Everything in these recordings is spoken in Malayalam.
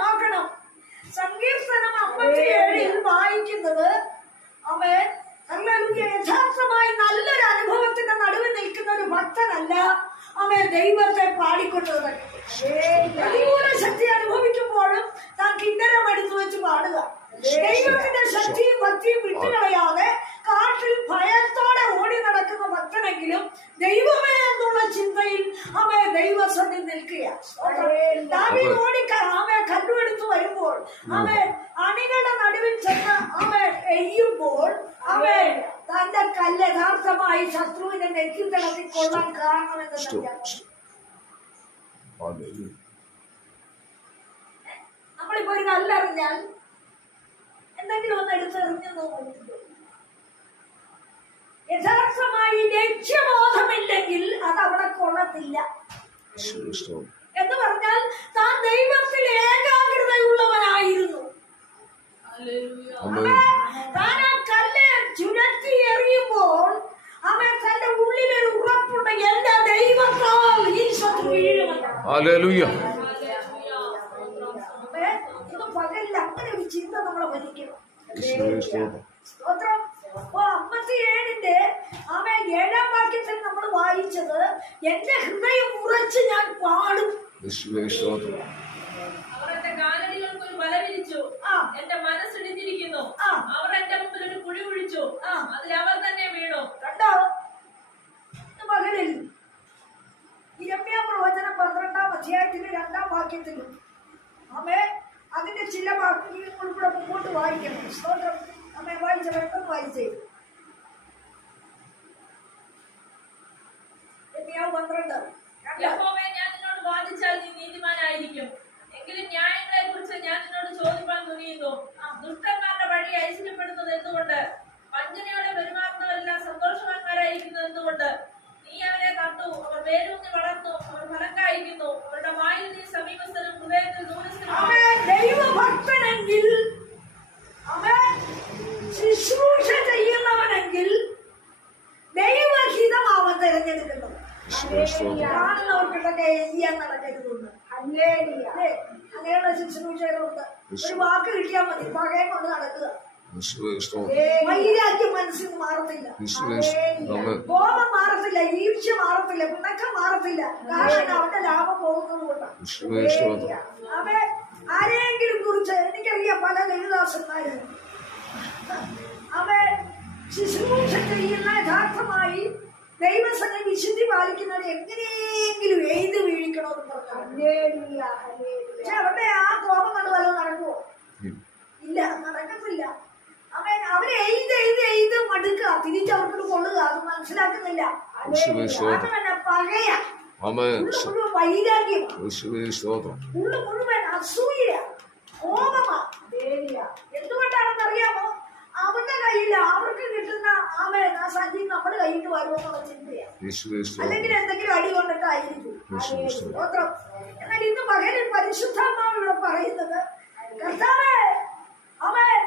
നോക്കണം. സങ്കീർത്തനം 57 വായിക്കുന്നത് അവൻ യഥാർത്ഥമായി നല്ലൊരു അനുഭവത്തിന്റെ നടുവിൽ നിൽക്കുന്ന ഒരു ഭക്തനല്ല, അവൻ ദൈവത്തെ പാടിക്കൊണ്ടത്. പ്രതികൂല ശക്തി അനുഭവിക്കുമ്പോഴും താൻ കിന്നരം എടുത്തു വെച്ച് പാടുക. ദൈവത്തിന്റെ ശക്തിയും ഭക്തിയും വിട്ടുകളയാതെ കാട്ടിൽ ഭയത്തോടെ ഓടി നടക്കുന്ന ഭക്തനെങ്കിലും ദൈവമേ എന്നുള്ള ചിന്തയിൽ അവൻ ദൈവസന്നിധി നിൽക്കുകയാണ്. ദാവീദ് അവൻ കല്ലുമെടുത്ത് വരുമ്പോൾ അവൻ അണികളുടെ നടുവിൽ ചെന്ന് അവൻ എയ്യുമ്പോൾ അവൻ തന്റെ കല്ല് യഥാർത്ഥമായി ശത്രുവിന്റെ നെറ്റിൽ തളർത്തി കൊള്ളാൻ കാരണമെന്ന് നമ്മളിപ്പോ ഒരു കല്ലറിഞ്ഞാൽ എന്തെങ്കിലും ഒന്ന് എടുത്തെറിഞ്ഞു നോക്കുന്നുണ്ടോ? യഥാർത്ഥമായി ലക്ഷ്യബോധമില്ലെങ്കിൽ അത് അവിടെ കൊള്ളത്തില്ല. എന്ന് പറഞ്ഞാൽ താൻ ദൈവത്തിൽ ഏകാഗ്രതയുള്ളവനായിരുന്നു. താൻ ആ കല്ല് ചുരത്തി എറിയുമ്പോൾ അവൻ തന്റെ ഉള്ളിലൊരു ഉറപ്പുണ്ട്, എന്റെ ദൈവത്താൽ ഈ ശത്രു വീഴുമെന്ന്. പകലിൽ അങ്ങനെ ഒരു ചിന്ത നമ്മളെ ഭരിക്കണം. 57 അവൻ 7-ാം വാക്യത്തിൽ നമ്മൾ വായിച്ചത്, എന്റെ ഹൃദയം ഉറച്ച് ഞാൻ പാടും. എന്റെ മനസ്സിടിഞ്ഞിരിക്കുന്നു, അവർ എന്റെ മുമ്പിൽ ഒരു കുഴി കുഴിച്ചു, അതിൽ അവർ തന്നെ വീണു. കണ്ടോ? പകലിൽ യിരെമ്യാ പ്രവചനം 12-ാം അധ്യായത്തിലെ 2-ാം വാക്യത്തിലും അമ്മേ അതിന്റെ ചില വാക്കുകൾ കൂടെ മുമ്പോട്ട് വായിക്കണം. സ്തോത്രം. അമ്മേ വായിച്ച പെട്ടെന്ന് വായിച്ചേ. യിരെമ്യാ 12. യഹോവേ, ഞാൻ നിന്നോട് വാദിച്ചാൽ നീ നീതിമാനായിരിക്കും, എങ്കിലും ന്യായങ്ങളെ കുറിച്ച് ഞാൻ നിന്നോട് ചോദിപ്പാൻ തുനിയുന്നു. ദുഷ്ടന്മാരുടെ വഴി ഐശ്വര്യപ്പെടുന്നത് എന്തുകൊണ്ട്? വഞ്ചനയോടെ പെരുമാറുന്നവരെല്ലാം സന്തോഷവാന്മാരായിരിക്കുന്നത് എന്തുകൊണ്ട്? നീ അവരെ കണ്ടു, അവർ വേരൂന്നി വളർന്നു, അവർ ഫലം കായ്ക്കുന്നു, അവരുടെ വായിൽ നീ സമീപസ്ഥനും ഹൃദയത്തിൽ ദൂരസ്ഥനും. ദൈവഭക്തനെങ്കിൽ അവൻ ശുശ്രൂഷ ചെയ്യുന്നവനെങ്കിൽ ദൈവഹിതം അവൻ തിരഞ്ഞെടുക്കുന്നത്. കാണുന്നവർക്കൊക്കെ ചെയ്യാൻ നടക്കരുതുണ്ട്. അങ്ങനെയുള്ള ശുശ്രൂഷകളുണ്ട്. ഒരു വാക്ക് കിട്ടിയാൽ മതി, പകയം കൊണ്ട് നടക്കുക. വൈരാഗ്യം മനസ്സിൽ മാറത്തില്ല, കോപം മാറത്തില്ല, ഈർഷ്യ മാറത്തില്ല, പിണക്കം മാറത്തില്ല. കാരണം അവന്റെ ലാഭം പോകുന്നത് കൊണ്ടാണ്. അവൻ ആരെങ്കിലും കുറിച്ച് എനിക്കറിയാം പല ലളിതാസന്മാരും അവൻ ശുശ്രൂഷ ചെയ്യുന്ന യഥാർത്ഥമായി ദൈവസംഘം വിശുദ്ധി പാലിക്കുന്നവരെ എങ്ങനെയെങ്കിലും എഴുതി വീഴിക്കണമെന്ന് പറഞ്ഞു. പക്ഷെ അവരുടെ ആ കോപം കൊണ്ട് വല്ലതും നടക്കുവോ? ഇല്ല, നടക്കത്തില്ല. അവരെ എഴുത് മടുക്കുക, തിരിച്ചവർക്കോട് കൊള്ളുക, അത് മനസ്സിലാക്കുന്നില്ല. പകയ മുഴുവൻ വൈരാഗ്യം, മുഴുവൻ അസൂയ, കോപമാ. എന്തുകൊണ്ടാണെന്ന് അറിയാമോ? അവന്റെ കയ്യിൽ അവർക്ക് കിട്ടുന്ന ആ സഞ്ചി നമ്മുടെ കയ്യിൽ വരുമെന്നുള്ള ചിന്തയാണ്. അല്ലെങ്കിൽ എന്തെങ്കിലും അടി കൊണ്ടിട്ടായിരിക്കും. എന്നാൽ ഇന്ന് പകലിൽ പരിശുദ്ധാത്മാവ് ഇവിടെ പറയുന്നത്, കർത്താവേ, അവൻ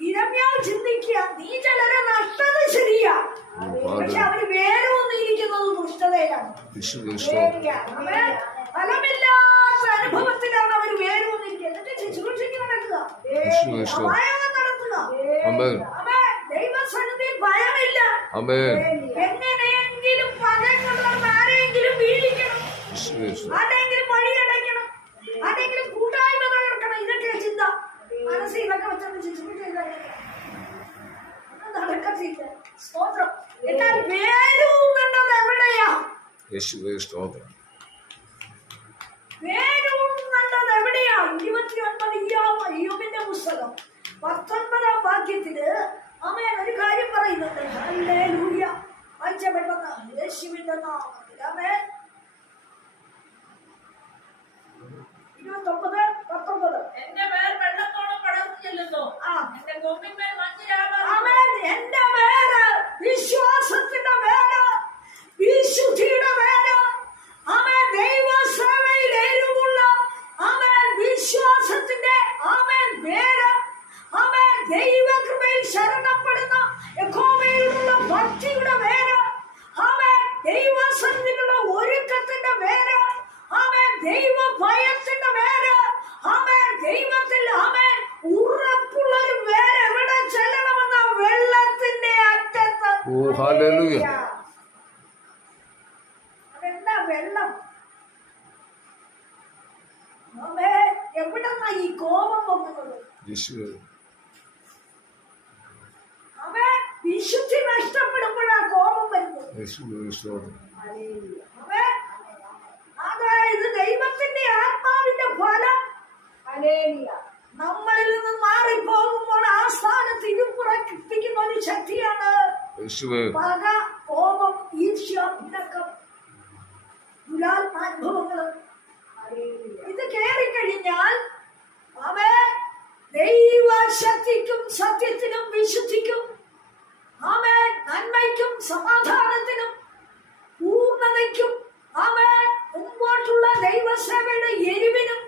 യിരെമ്യാവ് ചിന്തിക്കുക, നീ ചിലരെ നഷ്ടത് ശരിയാ, പക്ഷെ അവര് വേരൂന്നിരിക്കുന്നത് ദുഷ്ടതയിലാണ്. ഫലമില്ലാത്ത അനുഭവത്തിലാണ് അവർ വേരൂന്നിരിക്കുക. എന്നിട്ട് ശുശ്രൂഷയ്ക്ക് നടക്കുക, ദൈവസന്നിധിയിൽ ഭയമില്ല. എങ്ങനെയെങ്കിലും പകലുള്ള ആരെങ്കിലും വീഴിക്കണം, ആരെങ്കിലും വഴിയടയ്ക്കണം, ആരെങ്കിലും കൂട്ടായ്മ തകർക്കണം. ഇതൊക്കെ ചിന്ത മനസ്സിൽ ഇതൊക്കെ വെച്ചൊന്ന് ശുശ്രൂഷ നടക്കത്തില്ല. സ്തോത്രം. എന്നാൽ വേരൂന്നുള്ളത് എവിടെയാ? വേരൂന്നുള്ളത് എവിടെയാ? 29 ഇയ്യോബിന്റെ പുസ്തകം 19-ാം വാക്യത്തില് അവൻ ഒരു കാര്യം പറയുന്നുണ്ട്. ഹല്ലേലൂയ. വായിച്ച പെട്ടെന്ന്. യേശുവിന്റെ നാമത്തിൽ ആമേൻ. 29-19. എന്റെ പേർ വെള്ളത്തോളം പടർന്നു ചെല്ലുന്നു, എന്റെ കൊമ്പിന്മേൽ മഞ്ഞിലാവാൻ. ആമേൻ. എന്റെ പേര് വിശ്വാസത്തിന്റെ പേര്, വിശുദ്ധിയുടെ പേര്, ആമേൻ, ദൈവസേവയിൽ എരിവുള്ള ആമേൻ വിശ്വാസത്തിന്റെ ആമേൻ പേര്, ആമേൻ ദൈവകൃപയിൽ ശരണപ്പെടുന്ന യഹോവയിലുള്ള ഭക്തിയുടെ പേര്, ആമേൻ ദൈവസന്നിധിയിലുള്ള ഒരു ദൈവ ഭയത്തിന്റെ വേര്, ആമേൻ, ദൈവത്തിൽ ആമേൻ ഉറപ്പുള്ള ഒരു വേര് എവിടെ ചെല്ലണമെന്ന വെള്ളത്തിന്റെ അറ്റത്ത്. ഓ ഹല്ലേലൂയ. അതെന്താ വെള്ളം? ആമേൻ, എവിടെന്നാ ഈ കോപം പൊങ്ങുന്നത്? യേശുവേ. ആമേൻ, വിശുദ്ധി നഷ്ടപ്പെടുമ്പോഴാ കോപം വരുന്നത്. യേശുവേ സ്തോത്രം. ആമേൻ. അതായത് ദൈവത്തിന്റെ ആത്മാവിന്റെ ഫലം നമ്മളിൽ നിന്ന് മാറിപ്പോകുമ്പോൾ ആ സ്ഥാനത്ത് ഇരുപുറപ്പിക്കുന്ന ഒരു ശക്തിയാണ് യേശുവേ. പക, കോപം, ഈർഷ്യ, പിണക്കം, ദുരാത്മാനുഭവങ്ങൾ. ഇത് കേറിക്കഴിഞ്ഞാൽ ആമേൻ ദൈവശക്തിക്കും സത്യത്തിനും വിശുദ്ധിക്കും ആമേൻ നന്മയ്ക്കും സമാധാനത്തിനും പൂർണ്ണതയ്ക്കും ആമേൻ മുമ്പോട്ടുള്ള ദൈവസേവയുടെ എരിവിനും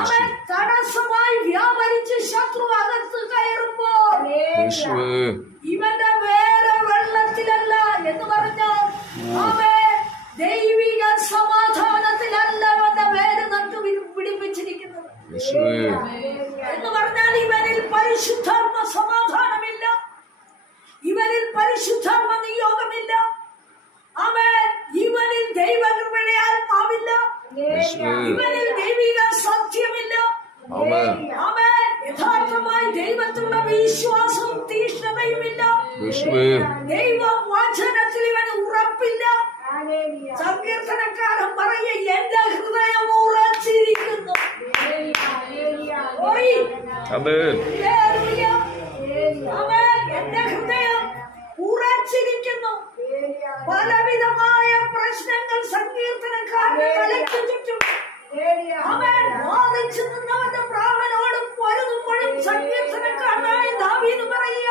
ആമേൻ തടസ്സമായി വ്യാപരിച്ച് ശത്രു അകത്ത് കയറുമ്പോൾ യേശുവേ. ഇവന്റെ വേറെ വെള്ളത്തിലല്ല എന്ന് പറഞ്ഞാൽ ആമേൻ ദൈവിക സമാധാനത്തിലല്ല അവന്റെ വേര് നട്ടു പിടിപ്പിച്ചിരിക്കുന്നത്. യേശുവേ. എന്ന് പറഞ്ഞാൽ ഇവനിൽ പരിശുദ്ധാത്മ സമാധാനമില്ല, ഇവനിൽ പരിശുദ്ധാത്മ നിയോഗമില്ല, ആമേൻ ഇവനിൽ ദൈവകൃപയുടെ ആത്മാവില്ല, ഇവനിൽ ദൈവിക സത്യമില്ല, ആമേൻ. ആമേൻ യഥാർത്ഥമായി ദൈവത്തിലുള്ള വിശ്വാസവും തീഷ്ണതയുമില്ല, യേശുവേ. ദൈവ വചനത്തിൽ ഇവന് ഉറപ്പില്ല. സങ്കീർത്തനക്കാരൻ പറയ എന്റെ ഹൃദയം ഉറച്ചിരിക്കുന്നു. ഓയ്. ആമേൻ. ഹല്ലേലൂയ. ആമേൻ. എന്റെ ഹൃദയം ഉറച്ചിരിക്കുന്നു. പലവിധമായ പ്രശ്നങ്ങൾ സങ്കീർത്തനക്കാരന്റെ തലയ്ക്ക് ചുറ്റും അവൻ വാദിച്ചു നിന്നവന്റെ പ്രാണനോടും പൊരുതുമ്പോഴും സങ്കീർത്തനക്കാരനായ ദാവീദ് പറയുക,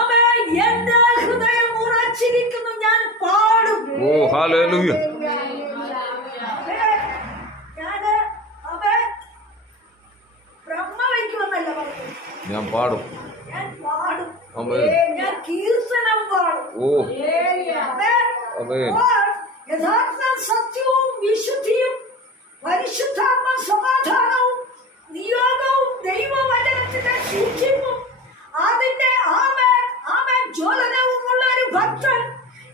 അവൻ എന്റെ ഹൃദയം ഉറച്ചിരിക്കുന്നു, ഞാൻ പാടും. ഓ ഹല്ലേലൂയ. ഞാന് അവൻ ബ്രഹ്മ വയ്ക്കുമെന്നല്ല പറഞ്ഞു, ഞാൻ പാടും. ഞാൻ പാടും. ആമേൻ. ഞാൻ കീർത്തനം പാടും. ഓ ആമേൻ. ആമേൻ. യഥാർത്ഥ സത്യവും വിശുദ്ധിയും പരിശുദ്ധാത്മ സമാധാനവും നിയോഗവും ദൈവവചനത്തിന്റെ സൂക്ഷിപ്പും അതിന്റെ ആമേൻ ആമേൻ ജ്വലനവുമുള്ള ഒരു ഭക്തൻ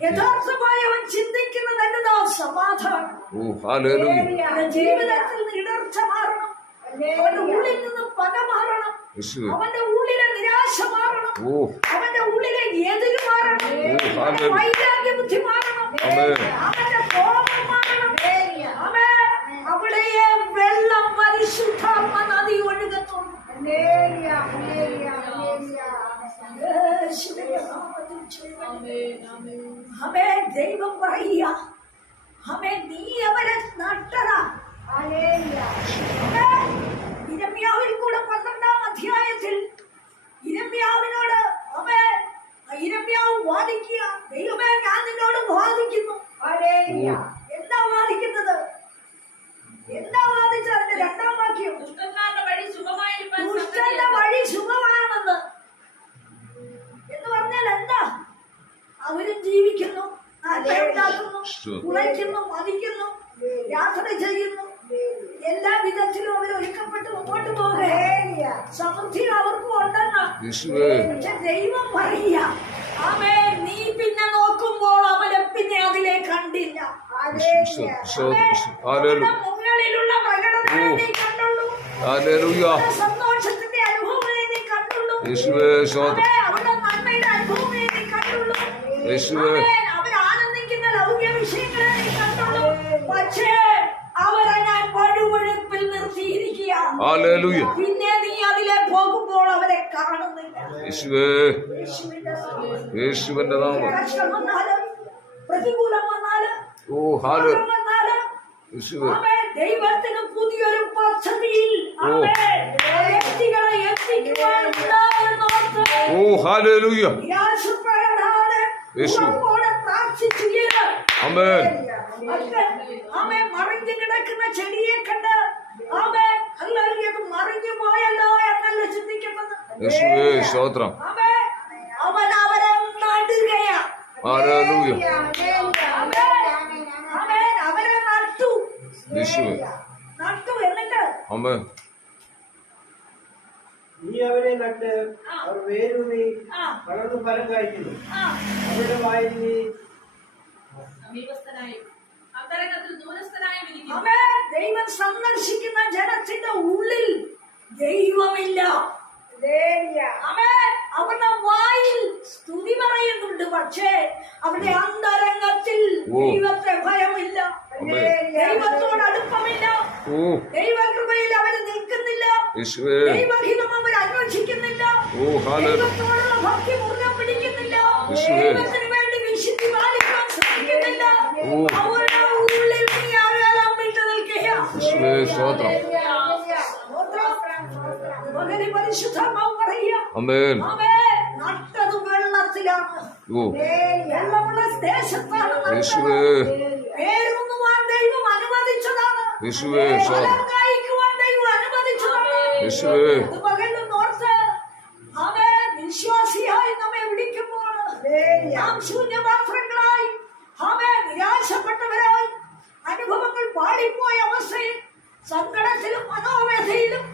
യഥാർത്ഥമായി അവൻ ചിന്തിക്കുന്നത് എന്നതാ സമാധാനം. ഓ ഹല്ലേലൂയ. അവന്റെ ജീവിതത്തിൽ നിന്ന് ഇടർച്ച മാറണം, അവന്റെ ഉള്ളിൽ നിന്ന് പക മാറണം, യേശുവേ. അവന്റെ ഉള്ളിലെ നിരാശ മാറണം, ഓ അവന്റെ ഉള്ളിലെ എതിര് മാറണം, അവന്റെ വൈരാഗ്യ ബുദ്ധി മാറണം, ആമേൻ. അവന്റെ കോപം മാറണം. ആമേൻ. അവിടെയെ വെള്ളം പരിശുദ്ധാത്മ നദി ഒഴുകത്തുള്ളൂ. യേശുവിന്റെ നാമത്തിൽ ചെയ്യുന്നു. ആമേൻ. ദൈവം പറയുക, ആമേൻ നീ അവരെ നട്ടതാ. ആമേൻ. ഇരമ്യാവിൽ കൂടെ 12-ാം അധ്യായത്തിൽ ഇരമ്യാവിനോട് ആമേൻ ഇരമ്യാവ് വാദിക്കുക, ദൈവമേ ഞാൻ നിന്നോട് വാദിക്കുന്നു. എന്താ വാദിക്കുന്നത്? എന്താ വാദിച്ചത്? അതിന്റെ 2-ാം വാക്യം, ദുഷ്ടന്മാരുടെ വഴി ശുഭമായിരിക്കാൻ ദുഷ്ടന്റെ വഴി ശുഭമാണെന്ന്. എന്ന് പറഞ്ഞാൽ എന്താ? അവരും ജീവിക്കുന്നു, ഉണ്ടാക്കുന്നു, ഉழைക്കുന്നു, മതിക്കുന്നു, യാത്ര ചെയ്യുന്നു, എല്ലാ വിധത്തിലും അവർ ഒരുക്കപ്പെട്ട് മുമ്പോട്ട് പോകുക, സമൃദ്ധി അവർക്കും ഉണ്ടെന്ന്. പക്ഷെ ദൈവം പറയുക, ആമേ നീ പിന്നെ നോക്കുമ്പോൾ അവരെ പിന്നെ അതിലെ കണ്ടില്ല. മുകളിലുള്ള പ്രകടനങ്ങളെ നീ കണ്ടുള്ളൂ, സന്തോഷത്തിന്റെ അനുഭവങ്ങളെ നീ കണ്ടുള്ളൂ, അവരുടെ നന്മയുടെ അനുഭവങ്ങളെ നീ കണ്ടുള്ളൂ, അവർ ആനന്ദിക്കുന്ന ലൗകിക വിഷയങ്ങളെ നീ കണ്ടുള്ളൂ. പക്ഷേ അവരെ ഞാൻ പഴുവഴുപ്പിൽ നിർത്തിയിരിക്കുക. പിന്നെ നീ അതിലെ പോകുമ്പോൾ അവരെ കാണുന്നില്ല. യേശുവിന്റെ നാമം. കഷ്ടം വന്നാലും പ്രതികൂലം വന്നാലും ദൈവത്തിന് പുതിയൊരു പദ്ധതിയിൽ വ്യക്തികളെ എത്തിക്കുവാനുണ്ടാവുന്നോർത്ത് നിരാശപ്പെടാതെ ഉറപ്പോടെ പ്രാർത്ഥിച്ചുയരുക. ആമേൻ. മറിഞ്ഞു കിടക്കുന്ന ചെടിയെ കണ്ട് ആമേൻ ഹല്ലേലൂയ മറിഞ്ഞു പോയല്ലോ എന്നല്ല ചിന്തിക്കേണ്ടത്. ആമേൻ. അവൻ അവരെ നടുകയാ. ആമേൻ. അവരെ നട്ടു. യേശുവേ നട്ടു എന്നിട്ട് ആമേൻ നീ അവരെ നട്ട് അവർ വേരൂന്നി ആ വളർന്ന് ഫലം കായ്ക്കുന്നു. ആ അവരുടെ വായിൽ നീ സമീപസ്ഥനായും അന്തരംഗത്തിൽ ദൂരസ്ഥനായും ഇരിക്കുന്നു. അവൻ ദൈവം സന്ദർശിക്കുന്ന ജനത്തിന്റെ ഉള്ളിൽ ദൈവമില്ല. അവൻ അവരുടെ വായിൽ സ്തുതി പറയുന്നുണ്ട്, പക്ഷേ അവരുടെ അന്തരംഗത്തിൽ ദൈവത്തെ ഭയമില്ല, ദൈവത്തോട് അടുപ്പമില്ല, ദൈവകൃപയിൽ അവര് നിൽക്കുന്നില്ല, യേശുവേ ദൈവഹിതം അവർ അന്വേഷിക്കുന്നില്ല, ഓ ഹല്ലേലൂയ ദൈവത്തോടുള്ള ഭക്തി മുറുകെ പിടിക്കുന്നില്ല, യേശുവേ. ദൈവത്തിന് വേണ്ടി വിശുദ്ധി പാലിക്കാൻ ശ്രമിക്കുന്നില്ല. ഓ. അവരുടെ ഉള്ളിൽ നീ അകലം വിട്ടു നിൽക്കുകയാണ്. യേശുവേ സ്തോത്രം മകനെ പരിശുദ്ധാത്മാവ് പറയുക, ആമേൻ അവൻ നട്ടത് വെള്ളത്തിലാണ്, ഓ വെള്ളമുള്ള ദേശത്താണ് നട്ടത്. യേശുവേ വേരൂന്നുവാൻ ദൈവം അനുവദിച്ചതാണ്, യേശുവേ സ്തോത്രം ഫലം കായ്ക്കുവാൻ ദൈവം അനുവദിച്ചതാണ്. യേശുവേ ഇത് പകലിനോർത്ത് അവൻ വിശ്വാസിയായി നമ്മെ വിളിക്കുമ്പോൾ നാം ശൂന്യപാത്രങ്ങളായി, അവൻ നിരാശപ്പെട്ടവരായി, അനുഭവങ്ങൾ പാളിപ്പോയ അവസ്ഥയിൽ, സങ്കടത്തിലും മനോവേദയിലും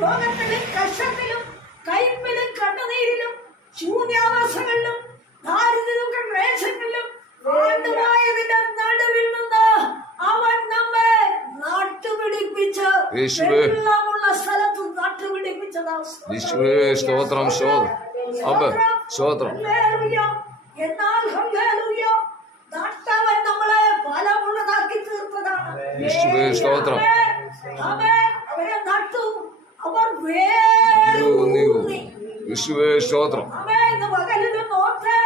രോഗത്തിലും കഷ്ടത്തിലും കൈപ്പിലും കണ്ണുനീരിലും ശൂന്യാവസ്ഥകളിലും ദാരിദ്ര്യത്തിലും ക്ലേശങ്ങളിലും ആണ്ടുപോയതിന്റെ നടുവിൽ നിന്ന് അവൻ നമ്മെ നട്ടുപിടിപ്പിച്ച് യേശുവേ. വെള്ളമുള്ള സ്ഥലത്ത് നട്ടുപിടിപ്പിച്ചതാണ്. യേശുവേ സ്തോത്രം സ്തോത്രം ആമേൻ സ്തോത്രം ഹല്ലേലൂയ. എന്നാൽ ഹല്ലേലൂയ, നട്ടവൻ നമ്മളെ ഫലമുള്ളതാക്കി തീർത്തതാണ്. യേശുവേ സ്തോത്രം അവരെ നട്ടു, അവർ ഊന്നി. വേരൂന്നി. യേശുവേ സ്തോത്രം ഇന്ന് പകലിലും നോക്ക്,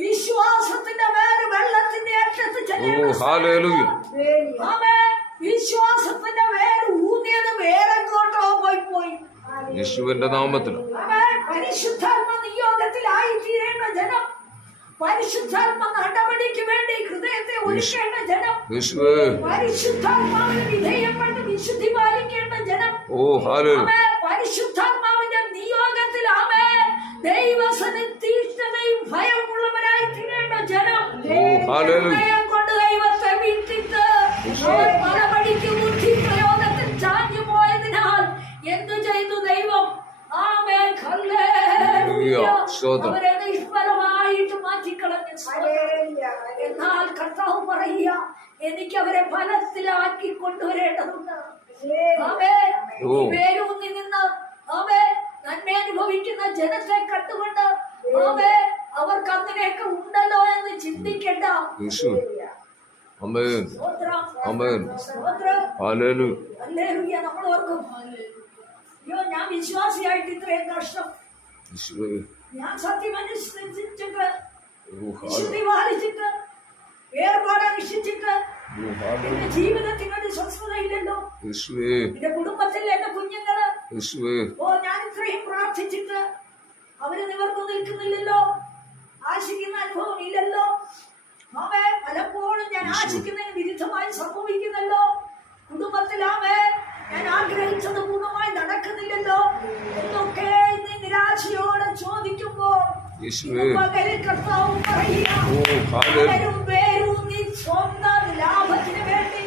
വിശ്വാസത്തിന്റെ മേല് വെള്ളത്തിന്റെ അറ്റത്ത് ഓ ഹല്ലേലൂയ വിശ്വാസത്തിന്റെ മേല് ഊന്നിയത് വേറെങ്ങോട്ടോ പോയി. യേശുവിന്റെ നാമത്തിൽ പരിശുദ്ധാത്മ നിയോഗത്തിലായി തീരേണ്ട ജനം, പരിശുദ്ധാത്മ നടപടിക്ക് വേണ്ടി ഹൃദയത്തെ ഒരുക്കേണ്ട ജനം, യേശുവേ പരിശുദ്ധാത്മാവിന് വിധേയപ്പെട്ട് വിശുദ്ധി പാലിക്കേണ്ട ജനം, ഓ ഹല്ലേലൂയ പരിശുദ്ധാത്മാവിന്റെ നിയോഗത്തിലാമേ ദൈവസന്നിധിയും ഭയമുള്ളവരായി തീരേണ്ട ജനം, ഓ ഹല്ലേലൂയ ഹൃദയം കൊണ്ട് ദൈവത്തെ വിട്ടിട്ട് അവർ പലപടിക്ക് ബുദ്ധി പ്രയോഗത്തിൽ ചാഞ്ഞു പോയതിനാൽ എന്തു ചെയ്തു ദൈവം? Amen hallelujah. സ്തോത്രം. അവരെ നിഷ്ഫലമായിട്ട് മാറ്റിക്കളഞ്ഞു. എന്നാൽ കർത്താവ് പറയുക, എനിക്ക് അവരെ ഫലത്തിലാക്കി കൊണ്ടുവരേണ്ടതുണ്ട്. ആമേൻ. ഓ. ഈ വേരൂന്നി നിന്ന് ആമേൻ നന്മ അനുഭവിക്കുന്ന ജനത്തെ കണ്ടുകൊണ്ട് ആമേൻ അവർക്ക് അങ്ങനെയൊക്കെ ഉണ്ടല്ലോ എന്ന് ചിന്തിക്കേണ്ട. യേശു ആമേൻ സ്തോത്രം. ആമേൻ സ്തോത്രം. Hallelujah hallelujah. നമ്മൾ ഓർക്കും, അയ്യോ ഞാൻ വിശ്വാസിയായിട്ട് ഇത്രയും കഷ്ടം, യേശുവേ ഞാൻ സത്യം അനുസരിച്ചിട്ട് ഓ വിശുദ്ധി പാലിച്ചിട്ട് വേർപാട് അനുഷ്ഠിച്ചിട്ട് ഓ എന്റെ ഹല്ലേലൂയ ജീവിതത്തിന് ഒരു സ്വസ്ഥതയില്ലല്ലോ, യേശുവേ എന്റെ കുടുംബത്തിൽ എന്റെ കുഞ്ഞുങ്ങള് യേശുവേ ഞാൻ ഇത്രയും പ്രാർത്ഥിച്ചിട്ട് അവര് നിവർന്നു നിൽക്കുന്നില്ലല്ലോ, ആശിക്കുന്ന അനുഭവം ഇല്ലല്ലോ, ആമേ പലപ്പോഴും ഞാൻ ആശിക്കുന്നതിന് വിരുദ്ധമായി സംഭവിക്കുന്നല്ലോ, കുടുംബത്തിലാമേ ഞാൻ ആഗ്രഹിച്ചത് പൂർണ്ണമായി നടക്കുന്നില്ലല്ലോ എന്നൊക്കെ ഇന്ന് നിരാശയോടെ ചോദിക്കുമ്പോൾ യേശുവേ പകലിൽ കർത്താവ് പറയുക, ഓ ഹല്ലേലൂയ അവരും വേരൂന്നി സ്വന്തം ലാഭത്തിന് വേണ്ടി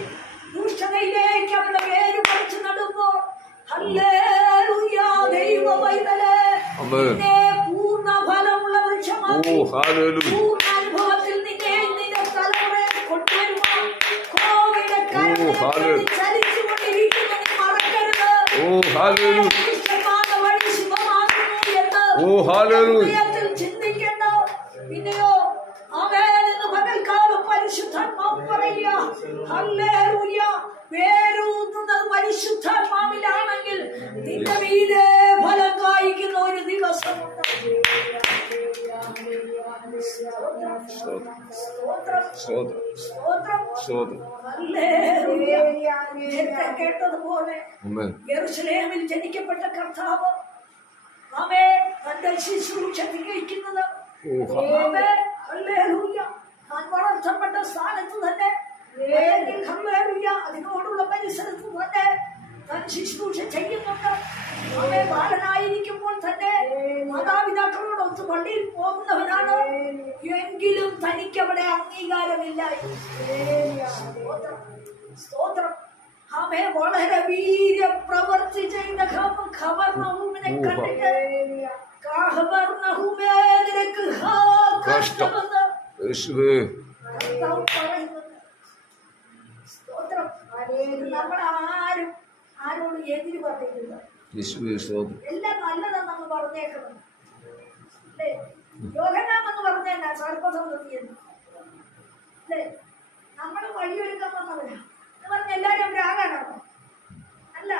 ദുഷ്ടതയിലേക്ക് അവരുടെ വേര് പറിച്ചു നടുമ്പോൾ ഹല്ലേലൂയ, ദൈവ പൈതലേ, ആമേൻ. നിന്നെ പൂർണ്ണ ഫലമുള്ള വൃക്ഷമാക്കി ഓ ഹല്ലേലൂയ പൂർണ്ണ അനുഭവത്തിൽ നിന്നെ നിന്റെ തലമുറയെ കൊണ്ടുവരുവാൻ കോവിഡ് ഹല്ലേലൂയ. ചലിച്ചുകൊണ്ടിരിക്കുന്ന നീ മറക്കരുത്. ഓ ഹല്ലേലൂയ ദുഷ്ടന്മാരുടെ വഴി ശുഭമാകുന്നു എന്ന് ഓ ഹല്ലേലൂയ ഹൃദയത്തിൽ ചിന്തിക്കേണ്ട. പിന്നെയോ ആമേൻ എന്ന് പകൽക്കാലം പരിശുദ്ധാത്മാവ് പറയുക, ഹല്ലേലൂയ, വേരൂന്നുന്നത് പരിശുദ്ധാത്മാവിലാണെങ്കിൽ നിന്റെ വീട് ഫലം കായ്ക്കുന്ന ഒരു ദിവസമുണ്ട്. സ്തോത്രം, സ്തോത്രം സ്തോത്രം, സ്തോത്രം ഹല്ലേലൂയ. നേരത്തെ കേട്ടതുപോലെ ആമേൻ യെരൂശലേമിൽ ജനിക്കപ്പെട്ട കർത്താവ് ആമേൻ തന്റെ ശുശ്രൂഷ തികയ്ക്കുന്നത് ഓ ഹല്ലേലൂയ ആമേൻ ഹല്ലേലൂയ താൻ വളർത്തപ്പെട്ട സ്ഥാനത്ത് തന്നെ അല്ലെങ്കിൽ ഹല്ലേലൂയ അതിനോടുള്ള പരിസരത്ത് തന്നെ താൻ ശുശ്രൂഷ ചെയ്യുന്നുണ്ട്. ആമേൻ ബാലനായിരിക്കുമ്പോൾ തന്നെ മാതാപിതാക്കളോടൊത്ത് പള്ളിയിൽ പോകുന്നവനാണ്, എങ്കിലും തനിക്ക് അവിടെ അംഗീകാരമില്ലായിരുന്നു. സ്തോത്രം, സ്തോത്രം. ആമേ വളരെ വീര്യപ്രവർത്തി ചെയ്ത ഖബർനഹൂമിനെ കണ്ടിട്ട് ഖബർനഹൂമേ നിനക്ക് കഷ്ടമെന്ന് യേശുവേ കർത്താവ് പറയുന്നത്. സ്തോത്രം. നമ്മൾ ആരോട് എതിര് പറഞ്ഞിട്ടില്ല. യേശുവേ സ്തോത്രം. എല്ലാം നല്ലതെന്നങ്ങ് പറഞ്ഞേക്കണം. അല്ലേ? യോഹന്നാമെന്ന് പറഞ്ഞാ സർപ്പസന്തതിയെന്ന് അല്ലേ? നമ്മൾ വഴിയൊരുക്കാൻ വന്നവരാ എന്ന് പറഞ്ഞ എല്ലാവരും അവരാകാണോ? അല്ല.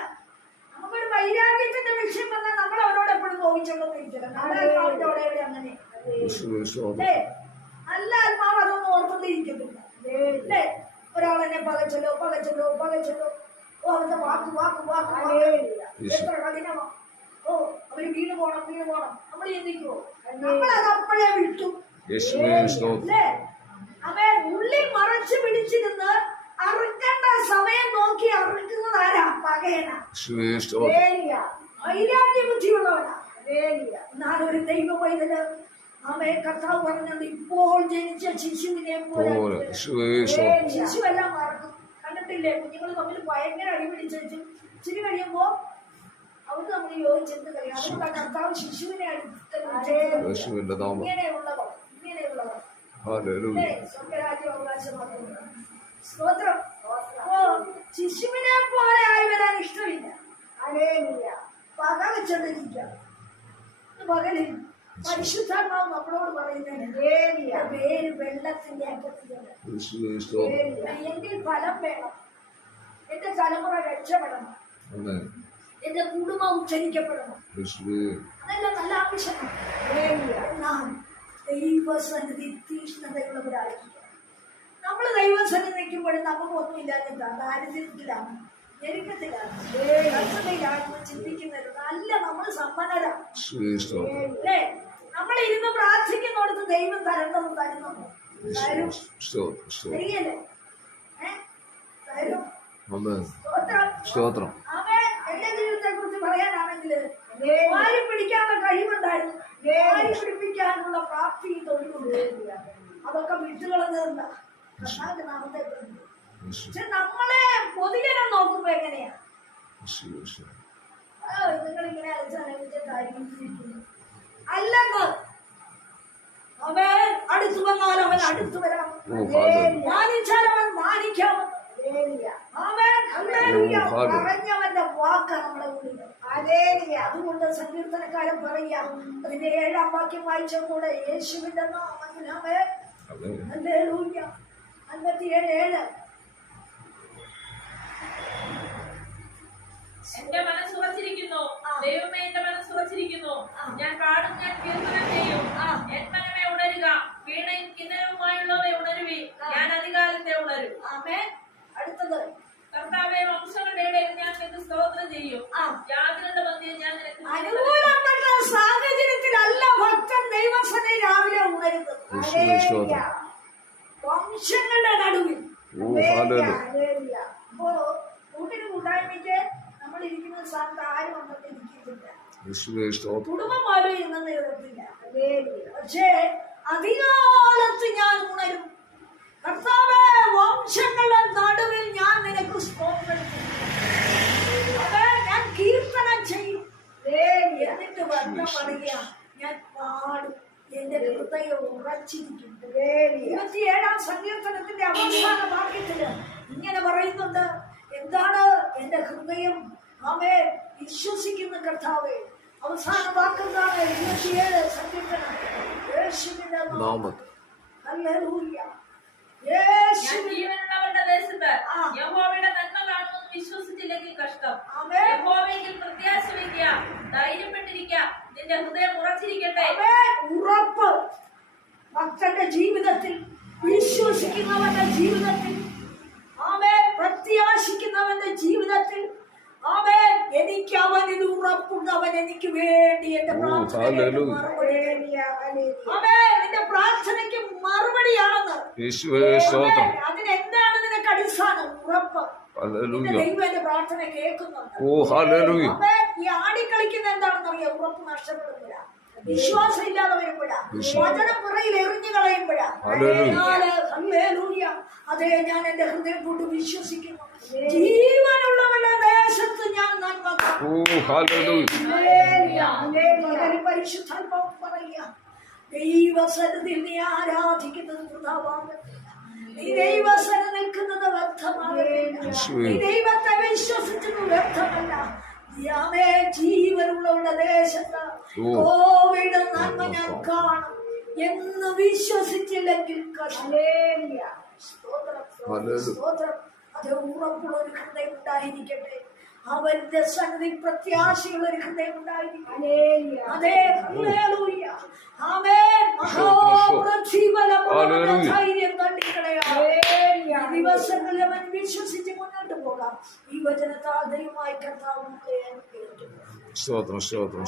നമുക്കൊരു വൈരാഗ്യത്തിന്റെ വിഷയം വന്നാൽ നമ്മൾ അവരോട് എപ്പോഴും കോപിച്ചോണ്ടൊന്നും ഇരിക്കില്ല. നമ്മുടെ ആത്മാവിന്റെ അങ്ങനെ യേശുവേ സ്തോത്രം. അല്ലേ? നല്ല ആത്മാവ് അതൊന്നും ഓർക്കൊണ്ടിരിക്കത്തില്ല. അല്ലേ? ഒരാളെന്നെ പകച്ചല്ലോ ഓ അവന്റെ വാക്ക് എത്ര കഠിനമാ. ഓ അവര് വീണ് പോണം നമ്മൾ ചിന്തിക്കുവോ? നമ്മളത് അപ്പോഴേ വിട്ടു. യേശുവേ സ്തോത്രം. അല്ലേ? അവൻ ഉള്ളിൽ മറച്ചു പിടിച്ചിരുന്ന് അറുക്കേണ്ട സമയം നോക്കി അറുക്കുന്നത് ആരാ? പകയനാ. യേശുവേ സ്തോത്രം. വൈരാഗ്യ ബുദ്ധിയുള്ളവനാ. എന്നാലൊരു ദൈവ പൈതല് അവൻ കർത്താവ് പറഞ്ഞത് ഇപ്പോൾ ജനിച്ച ശിശുവിനെ പോലെ. ശിശുവെല്ലാം മറക്കും. കണ്ടിട്ടില്ലേ? കുഞ്ഞുങ്ങൾ തമ്മിൽ ഭയങ്കര അടിപിടിച്ചു ഇച്ചിരി കഴിയുമ്പോ അവർ തമ്മിൽ യോജിച്ചെന്ന് കഴിയും. അതുകൊണ്ട് കർത്താവ് ശിശുവിനെ ഇങ്ങനെയുള്ളവർ സ്വർഗരാജ്യം അവകാശമാക്കുന്നു. സ്തോത്രം. ശിശുവിനെ പോലെ ആയി വരാൻ ഇഷ്ടമില്ല. പക വെച്ചോണ്ടിരിക്കാം. പകലിൽ പരിശുദ്ധാത്മാവ് നമ്മളോട് പറയുന്നത് പേര് വെള്ളത്തിന്റെ അറ്റത്തിലുണ്ട്. എങ്കിൽ ഫലം വേണം. എന്റെ തലമുറ രക്ഷപ്പെടണം. എന്റെ കുടുംബം ഉച്ചരിക്കപ്പെടണം. അതെല്ലാം നല്ല ആവശ്യമാണ്. എന്നാൽ ദൈവസന്നിധി തീക്ഷ്ണതയുള്ളവരായിരിക്കും. നമ്മൾ ദൈവസന്നിധി നിൽക്കുമ്പോഴും നമുക്കൊന്നും ഇല്ലാഞ്ഞിട്ടാണ്. ദാരിദ്ര്യത്തിലാണ്, ഞെരുക്കത്തിലാണ്, ചിന്തിക്കുന്നത്. നല്ല നമ്മൾ സമ്പന്നരാണ്. അല്ലേ? നമ്മൾ ഇരുന്ന് പ്രാർത്ഥിക്കുന്നിടത്ത് ദൈവം തരുന്നു. ശരിയല്ലേ? സ്തോത്രം. അവൻ എന്റെ ജീവിതത്തെ കുറിച്ച് പറയാനാണെങ്കിൽ വാരി പിടിക്കാനുള്ള കഴിവുണ്ടായിരുന്നു. വാരി പിടിപ്പിക്കാനുള്ള പ്രാപ്തിയും തൊഴിലുണ്ട്. അതൊക്കെ വിട്ടുകളഞ്ഞതെന്താ? നാമത്തെ. പക്ഷെ നമ്മളെ പൊതുജനം നോക്കുമ്പോ എങ്ങനെയാ? നിങ്ങളിങ്ങനെ അലച്ചാലിക്കുന്നു. അല്ലെന്ന് അവൻ അടുത്തു വന്നാൽ അവൻ അടുത്തു വരാം. മാനിച്ചാൽ അവൻ മാനിക്കാമെന്ന്. പറഞ്ഞവന്റെ വാക്ക് നമ്മളെ ഉള്ളിൽ. അതുകൊണ്ട് സങ്കീർത്തനക്കാരൻ പറയാം. അതിന്റെ 7-ാം വാക്യം വായിച്ചുകൂടെ? യേശുവിന്റെ നാമത്തിൽ അവൻ 57:7. എന്റെ മനസ്സുറച്ചിരിക്കുന്നു. ദൈവമേ എന്റെ മനസ്സുറച്ചിരിക്കുന്നു. ഞാൻ പാടും, ഞാൻ കീർത്തനം ചെയ്യും. എൻ മനമേ ഉണരുക. വീണയും കിന്നരവുമായുള്ളവരെ ഉണരുവി. ഞാൻ അധികാരത്തെ ഉണരും. ആമേൻ. അടുത്തത് കർത്താവേ, വംശങ്ങളുടെ ഇടയിൽ ഞാൻ നിനക്ക് സ്തോത്രം ചെയ്യും. ജാതികളുടെ മധ്യയിൽ ഞാൻ നിനക്ക്. അനുകൂലപ്പെട്ട സാഹചര്യത്തിലല്ല ഭക്തൻ ദൈവസന്നിധി രാവിലെ ഉണരുന്നത്. വംശങ്ങളുടെ നടുവിൽ. അപ്പോ കൂട്ടിന് കൂട്ടായ്മയ്ക്ക് നമ്മൾ ഇരിക്കുന്ന സ്ഥാനത്ത് ആരും വന്നിട്ട് ഇരിക്കുന്നില്ല. കുടുംബം പോലും ഇരുന്നെന്ന് എഴുതില്ല. പക്ഷേ അധികാലത്ത് ഞാൻ ഉണരും. കർത്താവേ, വംശങ്ങളുടെ നടുവിൽ ഞാൻ നിനക്ക് സ്തോത്രം ചെയ്യും. ഞാൻ കീർത്തനം ചെയ്യും. എന്നിട്ട് വന്ന പറയുക, ഞാൻ പാടും. എന്റെ ഹൃദയം ഉറച്ചിരിക്കും. 27-ാം സങ്കീർത്തനത്തിന്റെ അവസാന വാക്യത്തില് ഇങ്ങനെ പറയുന്നുണ്ട്. എന്താണ്? എന്റെ ഹൃദയം ആമേ വിശ്വസിക്കുന്ന കർത്താവേ. അവസാന വാക്കെന്താണ്? 27 സങ്കീർത്തനം. യേശുവിന്റെ നാമത്തിൽ. ഹല്ലേലൂയ. ജീവനുള്ളവരുടെ ദേശത്ത് യഹോവയുടെ നന്മ കാണുമെന്ന് വിശ്വസിച്ചില്ലെങ്കിൽ കഷ്ടം. യഹോവയിൽ പ്രത്യാശ വയ്ക്കുക, ധൈര്യപ്പെട്ടിരിക്കുക, നിന്റെ ഹൃദയം ഉറച്ചിരിക്കട്ടെ. ഉറപ്പ് ഭക്തന്റെ ജീവിതത്തിൽ, വിശ്വസിക്കുന്നവന്റെ ജീവിതത്തിൽ, പ്രത്യാശിക്കുന്നവന്റെ ജീവിതത്തിൽ എനിക്ക് അവനിൽ ഉറപ്പുണ്ട്. അവൻ എനിക്ക് വേണ്ടി എന്റെ പ്രാർത്ഥനയ്ക്ക് മറുപടിയാണെന്ന്. അതിനെന്താണ് നിനക്ക് അടിസ്ഥാനം? ഉറപ്പ്. ദൈവം എന്റെ പ്രാർത്ഥന കേൾക്കുന്നുണ്ട്. ഈ ആടിക്കളിക്കുന്ന എന്താണെന്ന് അറിയാം? ഉറപ്പ് നഷ്ടപ്പെടുന്നില്ല. വിശ്വാസം ഇല്ലാതെ വരുമ്പോഴാ, വചനം പുറയിൽ എറിഞ്ഞു കളയുമ്പോഴാ. അതെ, ഞാൻ എന്റെ ഹൃദയം കൊണ്ട് വിശ്വസിക്കുന്നു. ജീവനുള്ളവരുടെ ദേശത്ത് ഞാൻ നന്മ കാണും. ഓ ഹല്ലേലൂയ. മകന് പരിശുദ്ധാത്മാവ് പറയുക, ദൈവസന്നിധിയിൽ നീ ആരാധിക്കുന്നത് വൃഥാവാകത്തില്ല. നീ ദൈവസന്നിധിയിൽ നിൽക്കുന്നത് വ്യർത്ഥമാകത്തില്ല. നീ ദൈവത്തെ വിശ്വസിച്ചത് വ്യർത്ഥമല്ല. യാമേ ജീവനുള്ളവരുടെ ദേശത്ത് കോവിഡ് നന്മ ഞാൻ കാണും എന്ന് വിശ്വസിച്ചില്ലെങ്കിൽ സ്തോത്രം. അത് ഉറപ്പുള്ള ഒരു ഹൃദയം ഉണ്ടായിരിക്കട്ടെ. അവന്റെ സന്നിധി പ്രത്യാശയുള്ള ഒരു ഹൃദയം ഉണ്ടായിരിക്കട്ടെ. അതേ ഹല്ലേലൂയ. ആമേൻ. മഹാപ്രതിഫലമുള്ള ധൈര്യം കണ്ടിക്കണയാണ്. ദിവസങ്ങളിൽ അവൻ വിശ്വസിച്ച് മുന്നോട്ട് പോകാം. ഈ വചനത്താൽ ദൈവമായി കർത്താവ് നമ്മളെ അനുഗ്രഹിക്കട്ടെ. സ്തോത്രം.